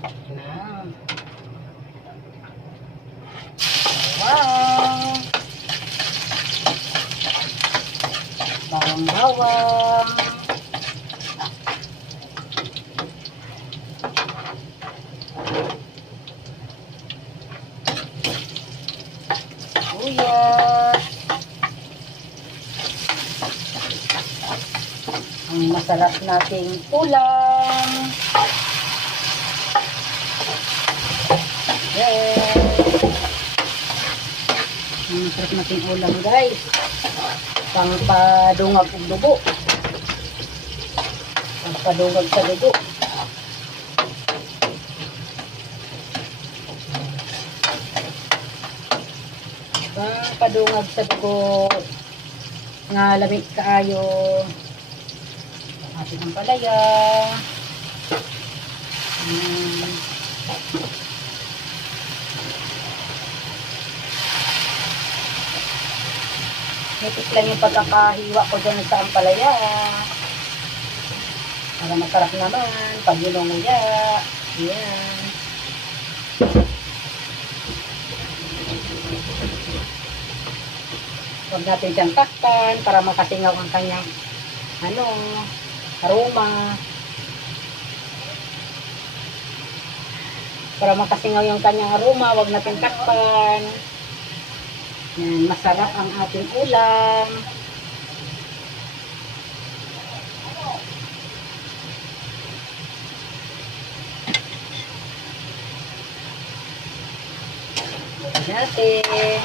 Na. Wow! Bawang-bawang. Sibuyas. Ang masarap nating ulam. Yes. Ang masarap nating ulam, guys. Pangpadungag ng dugo. Pangpadungag sa dugo. Pangpadungag sa dugo. Nga lamig kaayo. Ang ating ampalaya. Nipis lang yung pagkakahiwa ko dyan sa ampalaya. Para masarap naman. Pag ginunguya. Ayan. Huwag natin siyang takpan para makasingaw ang kanyang aroma. Para makasingaw yung kanyang aroma, huwag natin takpan. Yan, masarap ang ating ulam. Natin.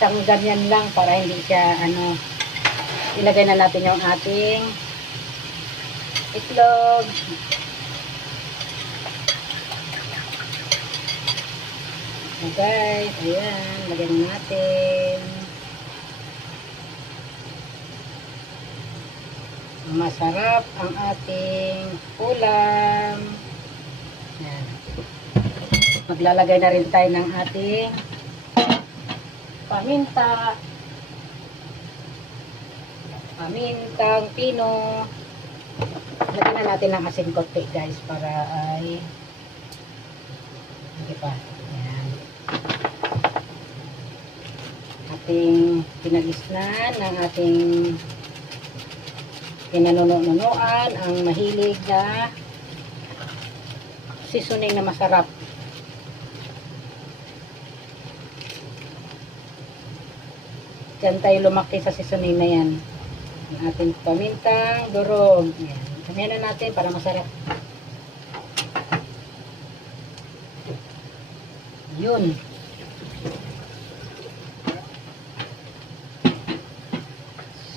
Isang ganyan lang para hindi siya ilagay na natin yung ating itlog. Okay, ayan, lagyan natin. Masarap ang ating ulam. Ayan. Maglalagay na rin tayo ng ating paminta. Pamintang pino. Lagyan na natin ng asin konti, guys, para ay hindi pa. Ayan. Ating pinagisnan ng ating pinanunuan ang mahilig na seasoning na masarap. Diyan tayo lumaki sa seasoning na yan. Ang ating pamintang durog. Ayan. Kamayan na natin para masarap. Yun.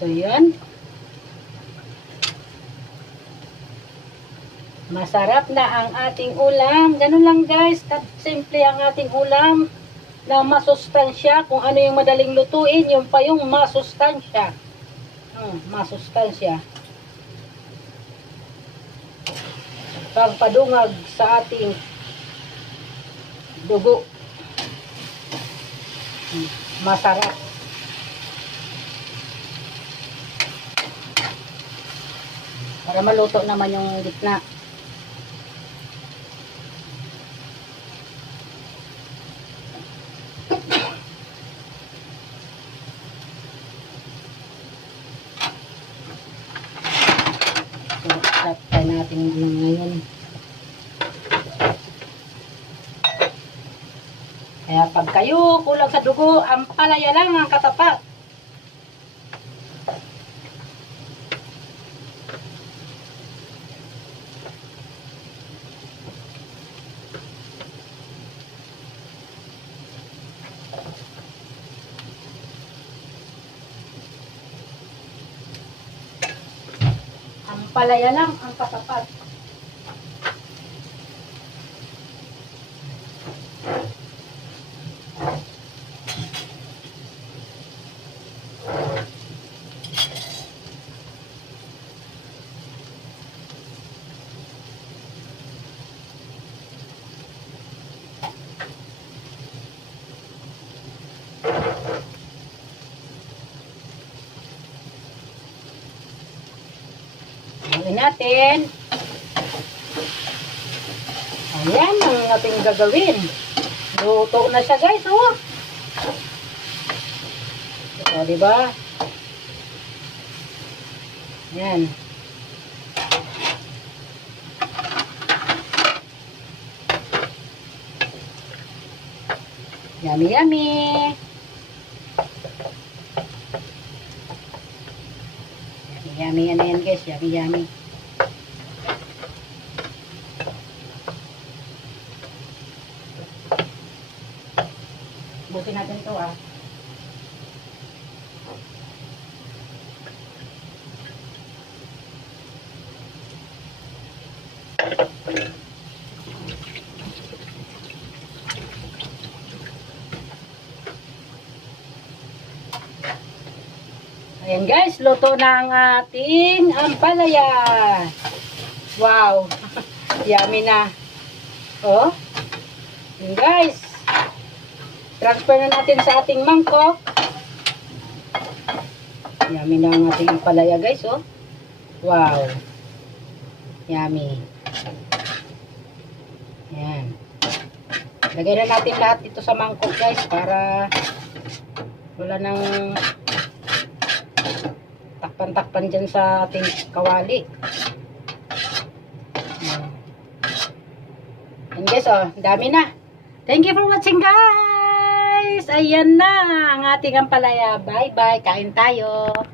So, yun. Masarap na ang ating ulam. Ganun lang, guys. Simple ang ating ulam na masustansya. Kung ano yung madaling lutuin, yung pa yung masustansya. Masustansya. Pangpadungag sa ating dugo. Masarap. Para maluto naman yung gitna. Try natin ngayon. Kaya pag kayo kulang sa dugo, ampalaya lang ang katapat. Ampalaya lang ang katapat. Haluin natin. Ayan ang ating gagawin. Luto na siya guys, oh. O, diba? Ayan. Yummy, yummy. Yummy, ano yan guys? Yummy, yummy. Butin natin ito ah. Ayan guys, luto na ang ating ampalaya. Wow. Yummy na. Oh. Ayan guys. Transfer na natin sa ating mangkok. Yummy na ang ating ampalaya guys, oh. Wow. Yummy. Ayan. Lagay na natin lahat dito sa mangkok guys para wala nang takpan-takpan dyan sa ating kawali. And guys, oh, dami na. Thank you for watching guys. Ayan na ang ating ampalaya. Bye-bye. Kain tayo.